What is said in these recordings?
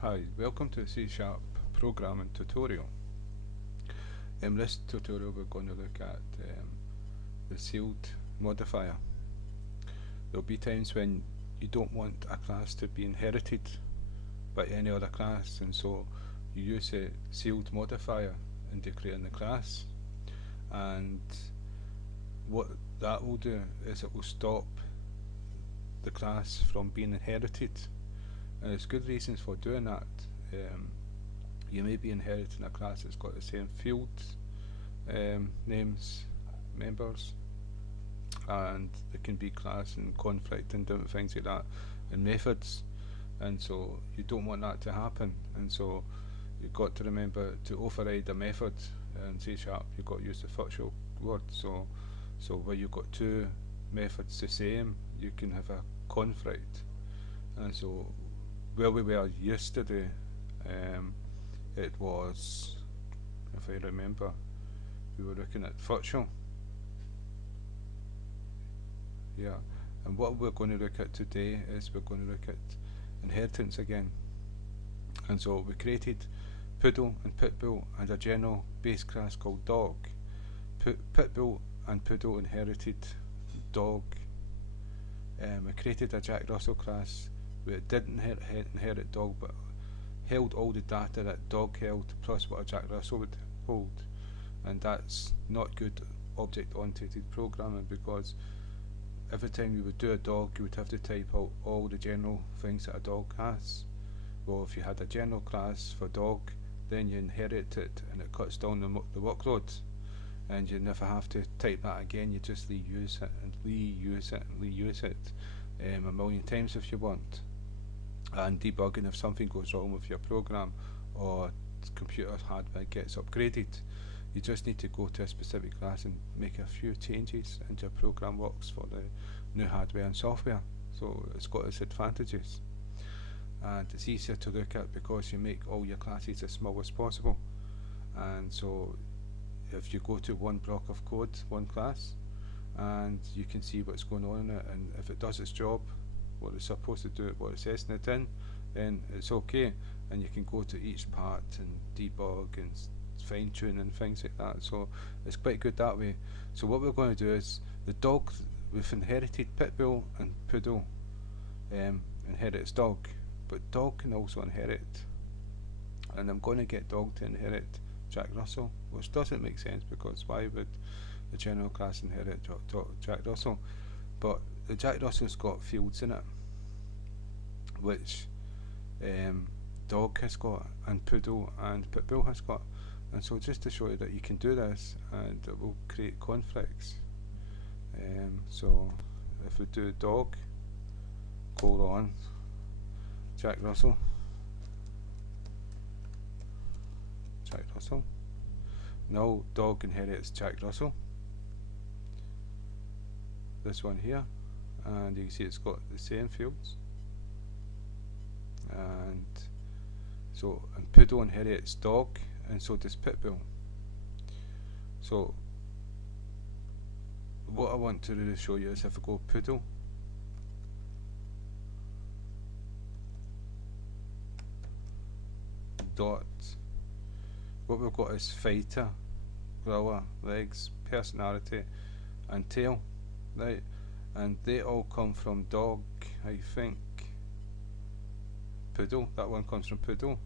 Hi, welcome to the C# programming tutorial. In this tutorial we're going to look at the sealed modifier. There will be times when you don't want a class to be inherited by any other class, and so you use a sealed modifier in declaring the class, and what that will do is it will stop the class from being inherited, and there's good reasons for doing that. You may be inheriting a class that's got the same fields, names, members, and there can be class and conflict and different things like that, and methods, and so you don't want that to happen, and so you've got to remember to override a method. In C#, you've got to use the virtual word, so where you've got two methods the same, you can have a conflict. And so where we were yesterday, it was, if I remember, we were looking at virtual. Yeah, and what we're going to look at today is we're going to look at inheritance again. And so we created Poodle and Pitbull and a general base class called Dog. Pitbull and Poodle inherited Dog. We created a Jack Russell class where it didn't inherit Dog, but held all the data that Dog held plus what a Jack Russell would hold, and that's not good object-oriented programming, because every time you would do a dog you would have to type out all the general things that a dog has. Well, if you had a general class for dog, then you inherit it and it cuts down the workload, and you never have to type that again. You just reuse it and reuse it and reuse it a million times if you want. And debugging, if something goes wrong with your program or computer hardware gets upgraded, you just need to go to a specific class and make a few changes and your program works for the new hardware and software. So it's got its advantages, and it's easier to look at because you make all your classes as small as possible. And so if you go to one block of code, one class, and you can see what's going on in it, and if it does its job, what it's supposed to do, what it's setting it in, then it's okay, and you can go to each part and debug and fine tune and things like that. So it's quite good that way. So what we're going to do is the dog, we've inherited Pitbull and Poodle inherits Dog, but Dog can also inherit, and I'm going to get Dog to inherit Jack Russell, which doesn't make sense because why would the general class inherit Jack Russell? But the Jack Russell's got fields in it which Dog has got and Poodle and Pitbull has got, and so just to show you that you can do this and it will create conflicts. So if we do Dog : Jack Russell, now Dog inherits Jack Russell, this one here, and you can see it's got the same fields, and so, and Poodle inherits Dog, and so does Pitbull. So what I want to really show you is if I go Poodle dot, what we've got is fighter, gorilla, legs, personality, and tail, right? And they all come from Dog, I think. Poodle, that one comes from Poodle.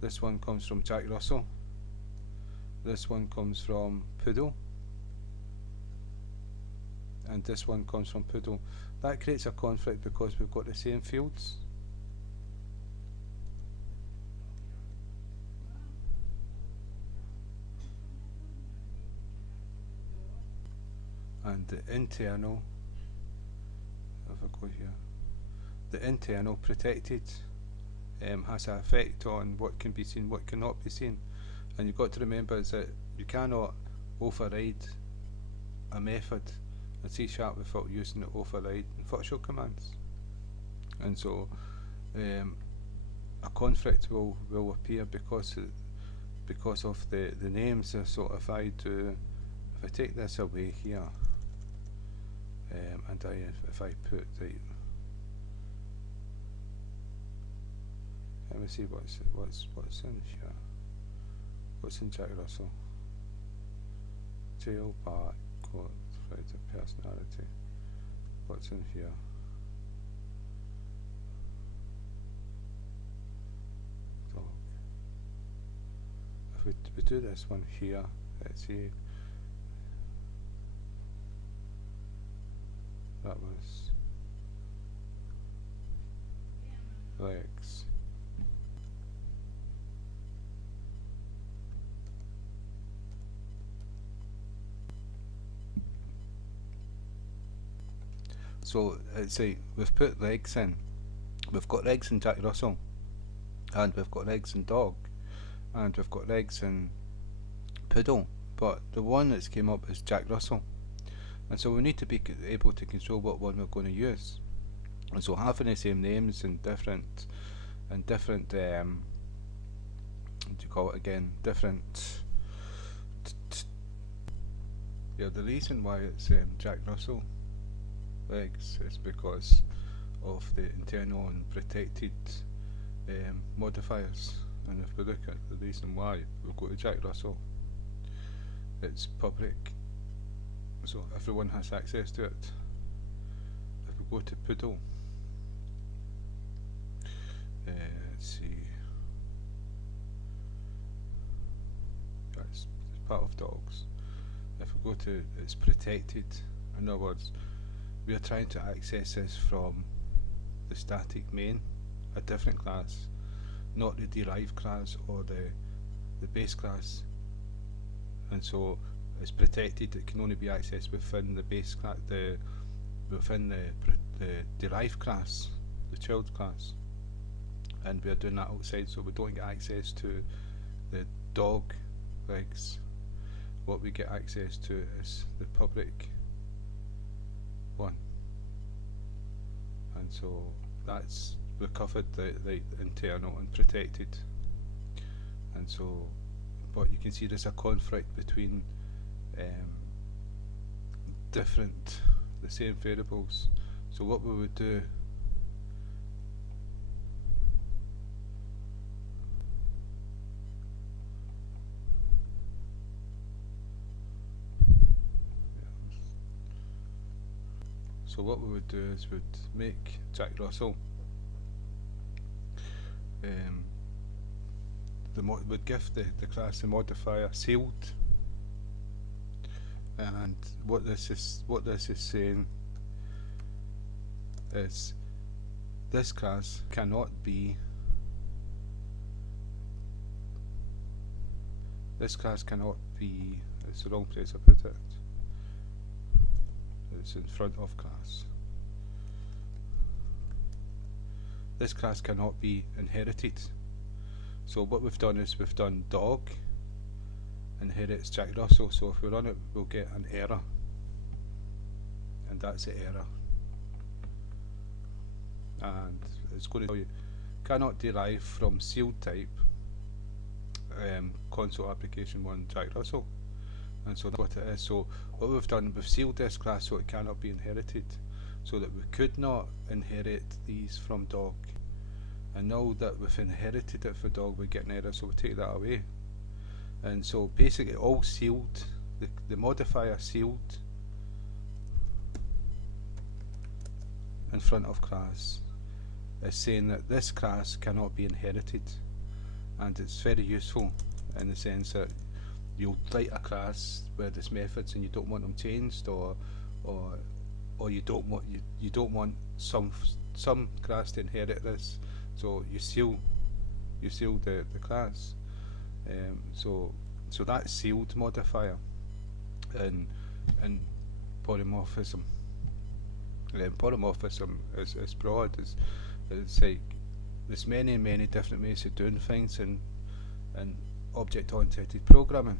This one comes from Jack Russell. This one comes from Poodle. And this one comes from Poodle. That creates a conflict because we've got the same fields. And the internal, if I go here, the internal protected has an effect on what can be seen, what cannot be seen. And you've got to remember is that you cannot override a method in C# without using the override and virtual commands. And so a conflict will appear because of the names. So if I take this away here, and if I put the Let me see what's in here. What's in Jack Russell? Tail, back, coat, fighter, personality. What's in here? Dog. If we do this one here, let's see. That was legs. So it's like we've put legs in. We've got legs in Jack Russell, and we've got legs in dog, and we've got legs in poodle. But the one that's came up is Jack Russell, and so we need to be able to control what one we're going to use. And so having the same names and different what do you call it again? Different. Yeah, the reason why it's Jack Russell legs is because of the internal and protected modifiers. And if we look at the reason why, we'll go to Jack Russell. It's public, so everyone has access to it. If we go to poodle, let's see, it's part of dogs. If we go to it's protected, in other words, we are trying to access this from the static main, a different class, not the derived class or the base class. And so it's protected. It can only be accessed within the base class, within the derived class, the child class. And we are doing that outside, so we don't get access to the dog legs. What we get access to is the public one, and so that's we covered the internal and protected. And so, but you can see there's a conflict between the same variables. So what we would do, is we'd make Jack Russell, would give the class the modifier sealed, and what this is saying is this class cannot be it's the wrong place I put it. It's in front of class. This class cannot be inherited. So what we've done is we've done dog inherits Jack Russell. So if we run it, we'll get an error, and that's the error. And it's going to tell you cannot derive from sealed type console application 1 Jack Russell. And so that's what it is. So what we've done, we've sealed this class so it cannot be inherited, so that we could not inherit these from dog. And now that we've inherited it for dog, we get an error, so we take that away. And so basically all sealed, the modifier sealed in front of class is saying that this class cannot be inherited. And it's very useful in the sense that you'll write a class where there's methods and you don't want them changed, or you don't want some class to inherit this, so you seal the class. So that's sealed modifier in polymorphism. Polymorphism is broad. It's like there's many different ways of doing things in object-oriented programming.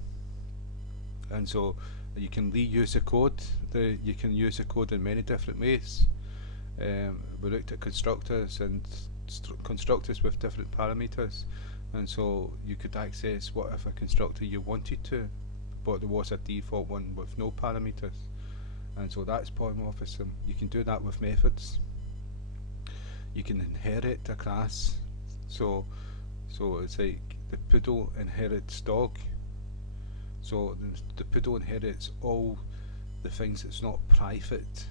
And so you can reuse the code. You can use the code in many different ways. We looked at constructors and constructors with different parameters, and so you could access whatever constructor you wanted to, but there was a default one with no parameters. And so that's polymorphism. You can do that with methods. You can inherit a class. So So it's like the poodle inherits dog. So the poodle inherits all the things that's not private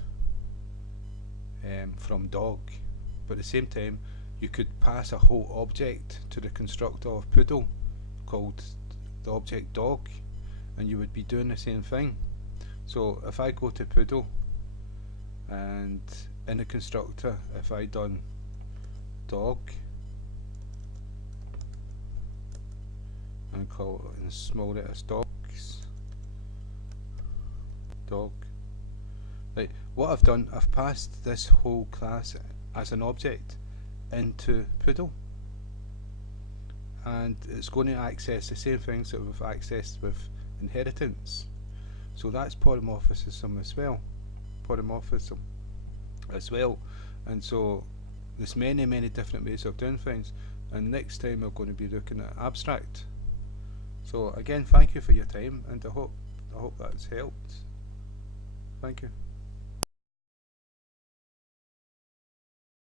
from dog. But at the same time, you could pass a whole object to the constructor of poodle called the object dog, and you would be doing the same thing. So if I go to poodle, and in the constructor, if I done dog and call it in small letters dogs, dog. Right, what I've done, I've passed this whole class as an object into poodle, and it's going to access the same things that we've accessed with inheritance. So that's polymorphism as well. Polymorphism as well. And so there's many different ways of doing things, and next time we're going to be looking at abstract. So again, thank you for your time, and I hope that's helped. Thank you.